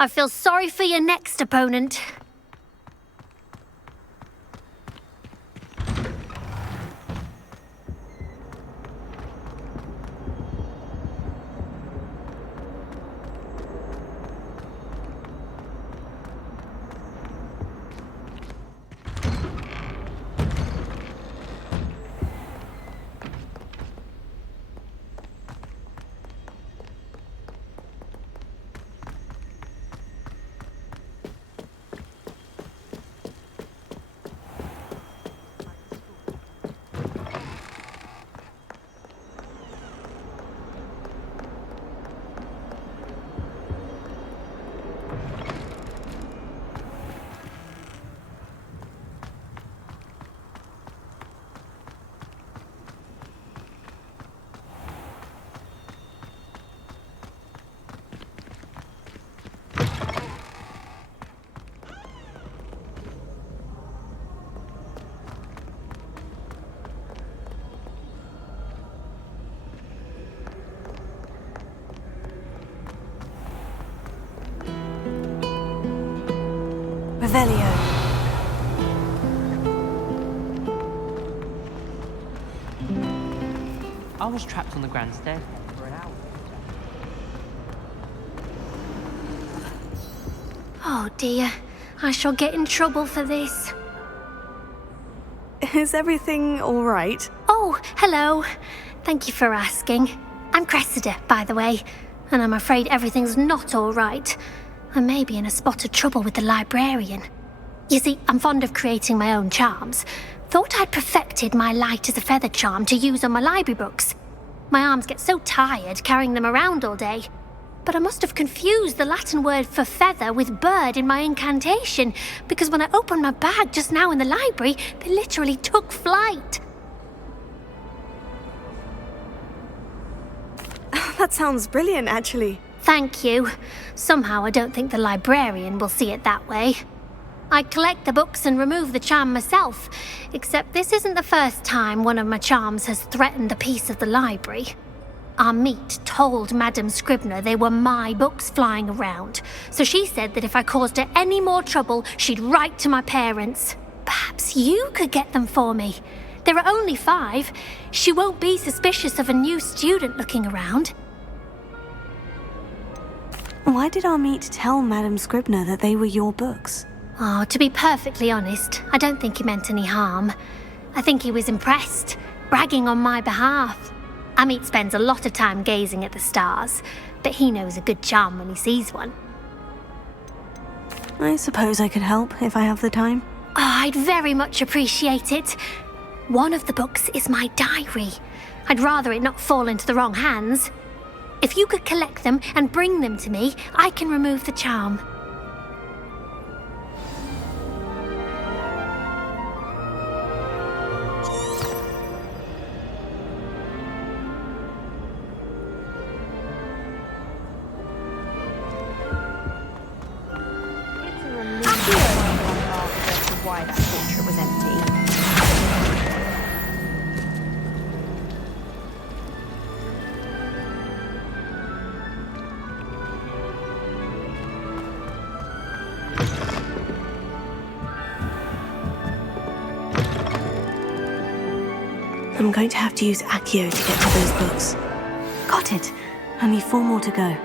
I feel sorry for your next opponent. Revelio. I was trapped on the grand staircase for an hour. Oh dear, I shall get in trouble for this. Is everything all right? Oh, hello. Thank you for asking. I'm Cressida, by the way, and I'm afraid everything's not all right. I may be in a spot of trouble with the librarian. You see, I'm fond of creating my own charms. Thought I'd perfected my light as a feather charm to use on my library books. My arms get so tired carrying them around all day. But I must have confused the Latin word for feather with bird in my incantation, because when I opened my bag just now in the library, they literally took flight. That sounds brilliant, actually. Thank you. Somehow I don't think the librarian will see it that way. I collect the books and remove the charm myself, except this isn't the first time one of my charms has threatened the peace of the library. Our meet told Madame Scribner they were my books flying around, so she said that if I caused her any more trouble, she'd write to my parents. Perhaps you could get them for me. There are only 5. She won't be suspicious of a new student looking around. Why did our meet tell Madame Scribner that they were your books? Oh, to be perfectly honest, I don't think he meant any harm. I think he was impressed, bragging on my behalf. Amit spends a lot of time gazing at the stars, but he knows a good charm when he sees one. I suppose I could help if I have the time. Oh, I'd very much appreciate it. One of the books is my diary. I'd rather it not fall into the wrong hands. If you could collect them and bring them to me, I can remove the charm. Why that portrait was empty. I'm going to have to use Accio to get to those books. Got it. Only 4 more to go.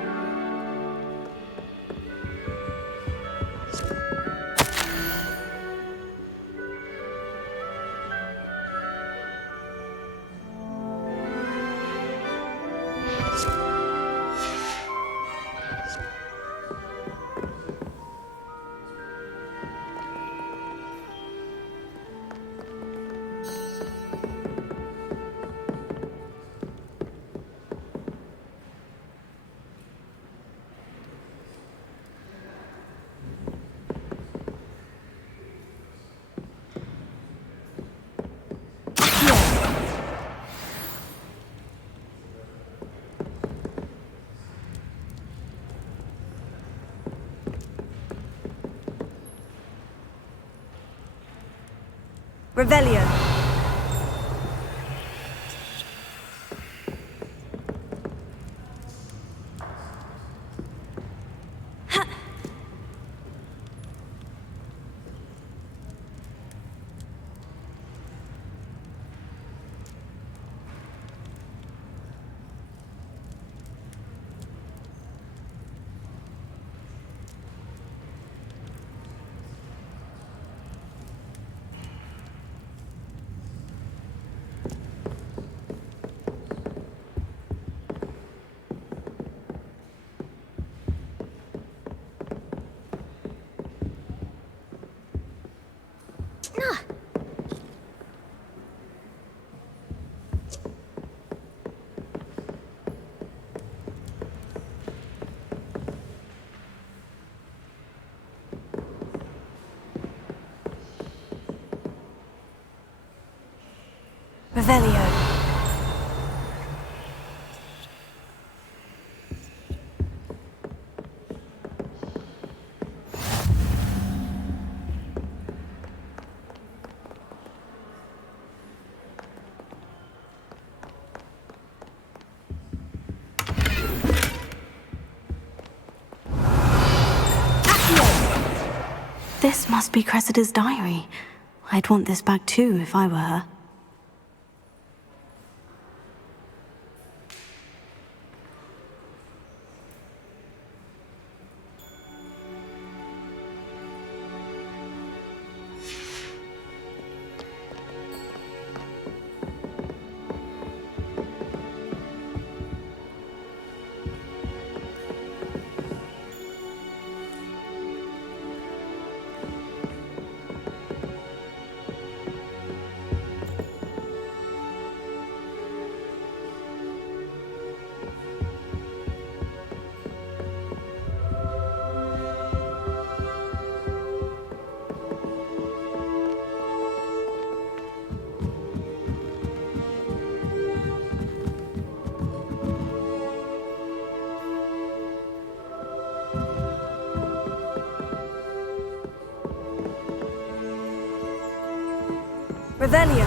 Revelio. Revelio. This must be Cressida's diary. I'd want this back too if I were her. Revelio.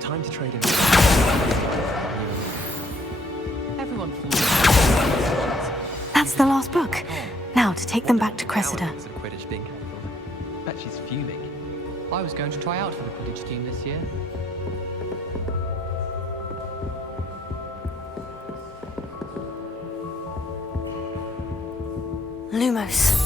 Time to trade in. Everyone falls. That's the last book. Now to take them back to Cressida. Hours of Quidditch being cancelled. Bet she's fuming. I was going to try out for the Quidditch team this year. Lumos.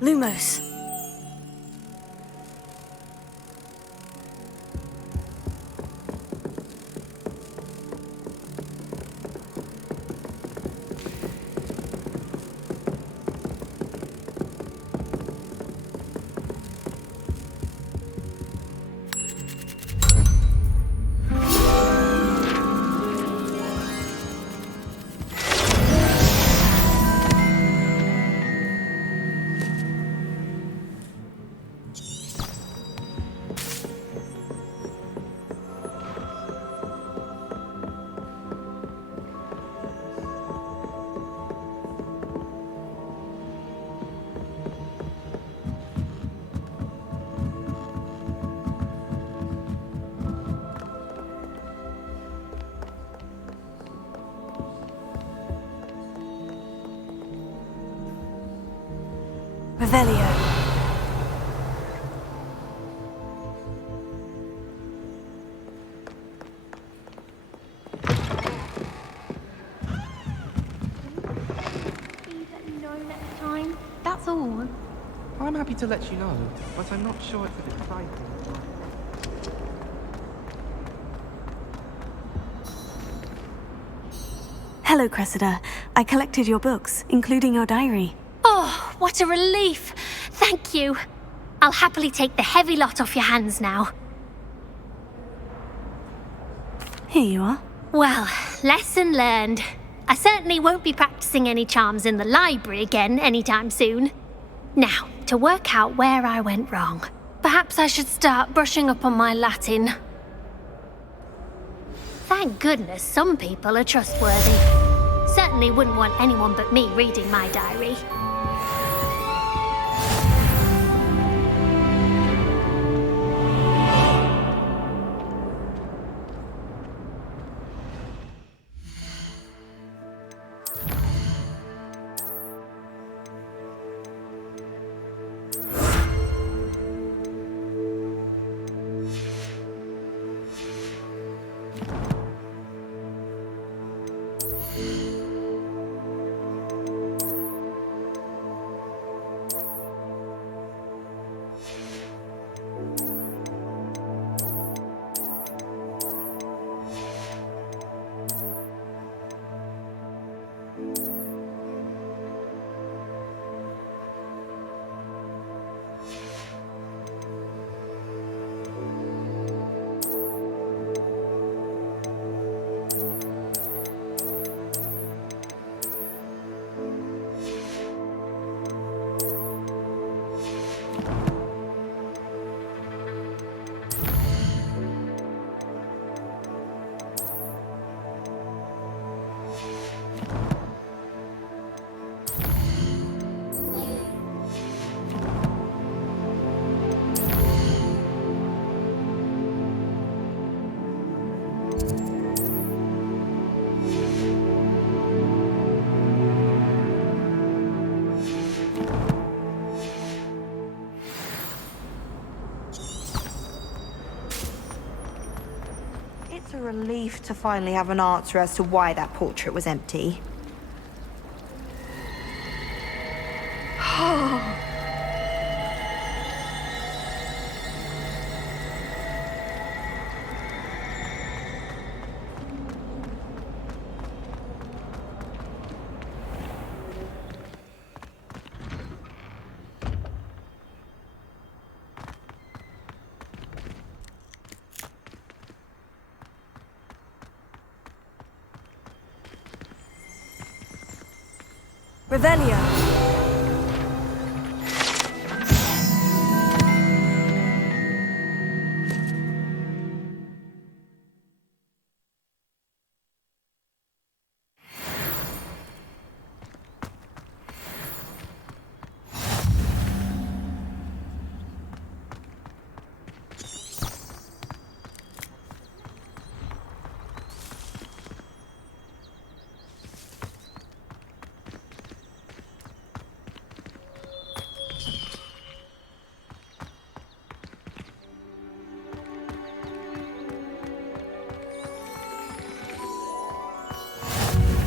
Lumos. Revelio. That's all. I'm happy to let you know, but I'm not sure it's as exciting. Hello, Cressida. I collected your books, including your diary. Oh, what a relief. Thank you. I'll happily take the heavy lot off your hands now. Here you are. Well, lesson learned. I certainly won't be practicing any charms in the library again anytime soon. Now, to work out where I went wrong. Perhaps I should start brushing up on my Latin. Thank goodness some people are trustworthy. Certainly wouldn't want anyone but me reading my diary. It's a relief to finally have an answer as to why that portrait was empty. Revelio.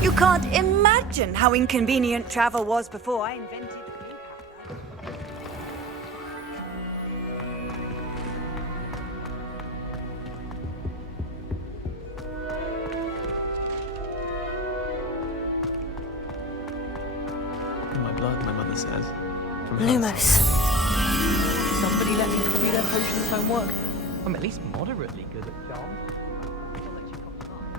You can't imagine how inconvenient travel was before I invented the powder. In my blood, my mother says. From her Lumos. Somebody let me copy their potions homework. I'm at least moderately good at charms. I'll let you copy mine.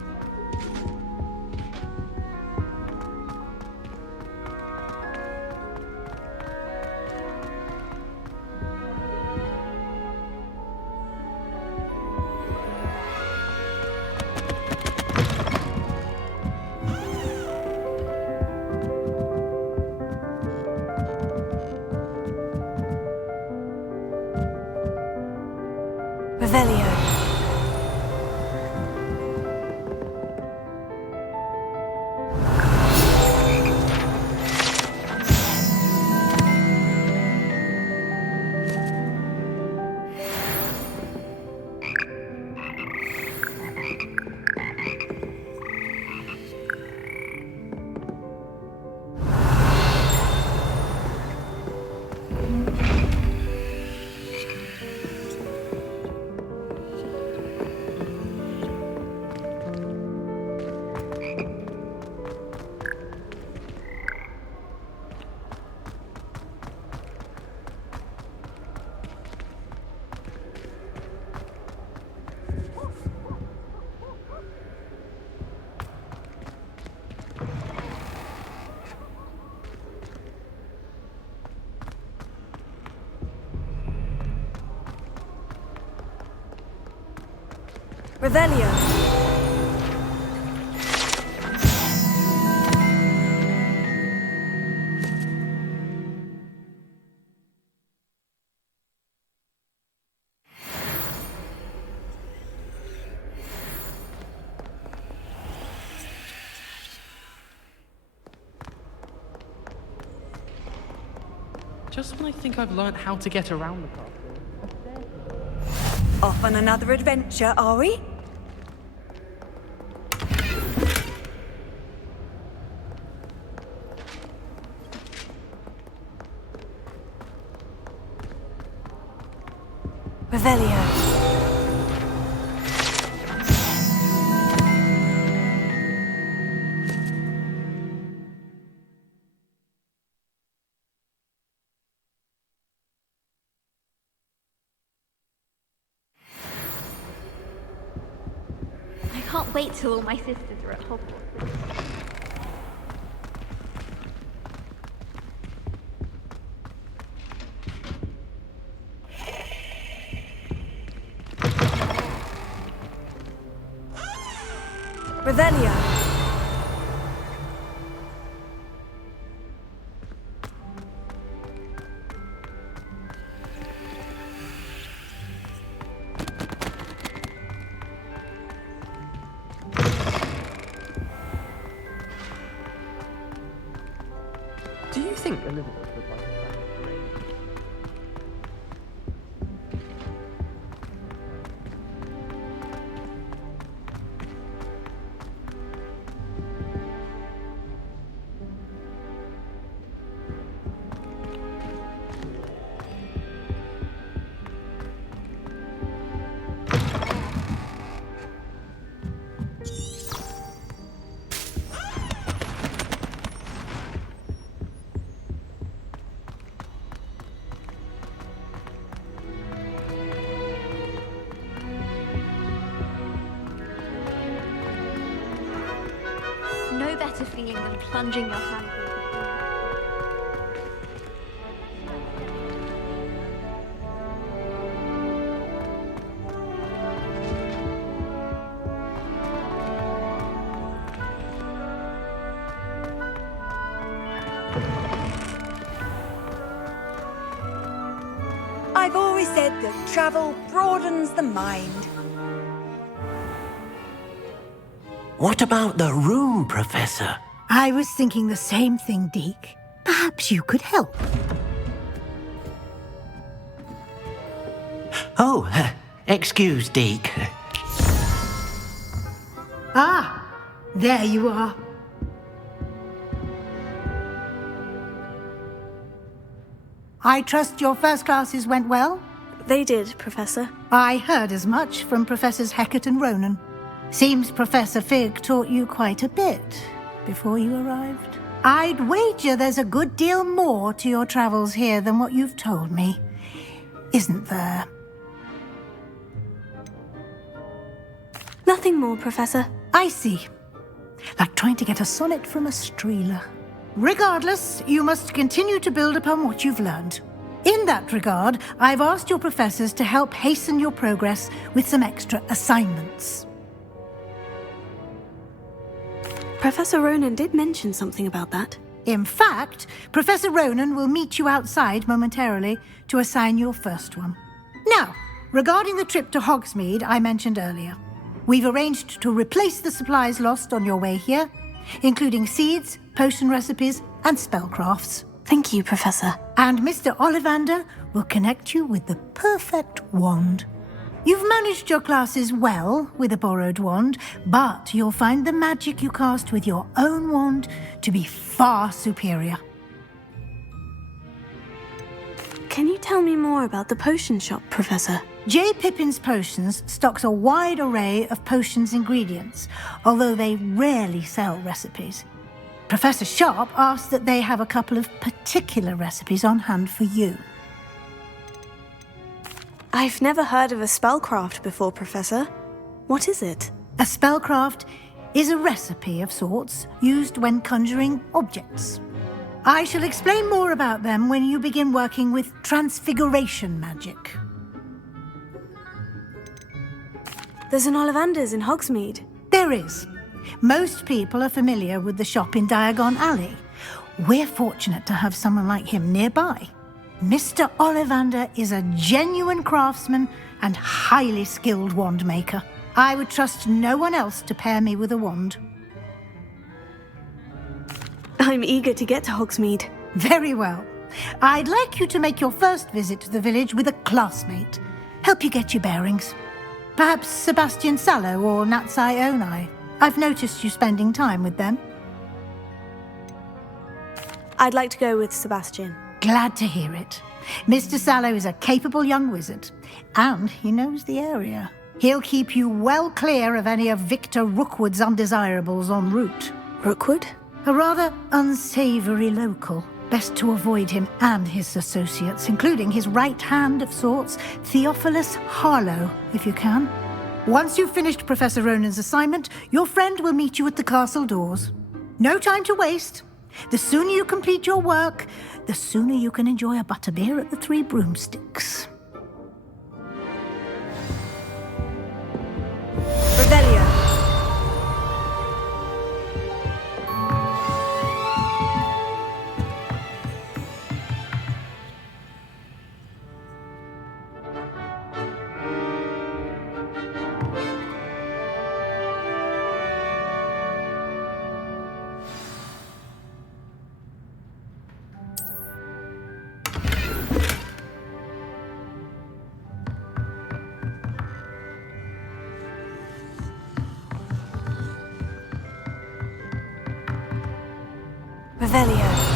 Revelio. Revelio. Just when I think I've learnt how to get around the castle. Off on another adventure, are we? Revelio. I can't wait till all my sisters are at Hogwarts. Revelio. Do you think Elizabeth would like a family? No better feeling than plunging your hand through. I've always said that travel broadens the mind. What about the room, Professor? I was thinking the same thing, Deke. Perhaps you could help. Oh, excuse, Deke. Ah, there you are. I trust your first classes went well? They did, Professor. I heard as much from Professors Hecat and Ronan. Seems Professor Fig taught you quite a bit before you arrived. I'd wager there's a good deal more to your travels here than what you've told me, isn't there? Nothing more, Professor. I see. Like trying to get a sonnet from a streeler. Regardless, you must continue to build upon what you've learned. In that regard, I've asked your professors to help hasten your progress with some extra assignments. Professor Ronan did mention something about that. In fact, Professor Ronan will meet you outside momentarily to assign your first one. Now, regarding the trip to Hogsmeade I mentioned earlier, we've arranged to replace the supplies lost on your way here, including seeds, potion recipes, and spellcrafts. Thank you, Professor. And Mr. Ollivander will connect you with the perfect wand. You've managed your classes well with a borrowed wand, but you'll find the magic you cast with your own wand to be far superior. Can you tell me more about the potion shop, Professor? J. Pippin's Potions stocks a wide array of potions ingredients, although they rarely sell recipes. Professor Sharp asks that they have a couple of particular recipes on hand for you. I've never heard of a spellcraft before, Professor. What is it? A spellcraft is a recipe of sorts used when conjuring objects. I shall explain more about them when you begin working with transfiguration magic. There's an Ollivander's in Hogsmeade. There is. Most people are familiar with the shop in Diagon Alley. We're fortunate to have someone like him nearby. Mr. Ollivander is a genuine craftsman and highly skilled wand maker. I would trust no one else to pair me with a wand. I'm eager to get to Hogsmeade. Very well. I'd like you to make your first visit to the village with a classmate. Help you get your bearings. Perhaps Sebastian Sallow or Natsai Onai. I've noticed you spending time with them. I'd like to go with Sebastian. Glad to hear it. Mr. Sallow is a capable young wizard, and he knows the area. He'll keep you well clear of any of Victor Rookwood's undesirables en route. Rookwood? A rather unsavoury local. Best to avoid him and his associates, including his right hand of sorts, Theophilus Harlow, if you can. Once you've finished Professor Ronan's assignment, your friend will meet you at the castle doors. No time to waste. The sooner you complete your work, the sooner you can enjoy a butterbeer at the Three Broomsticks. Revelio. Revelio.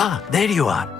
Ah, there you are.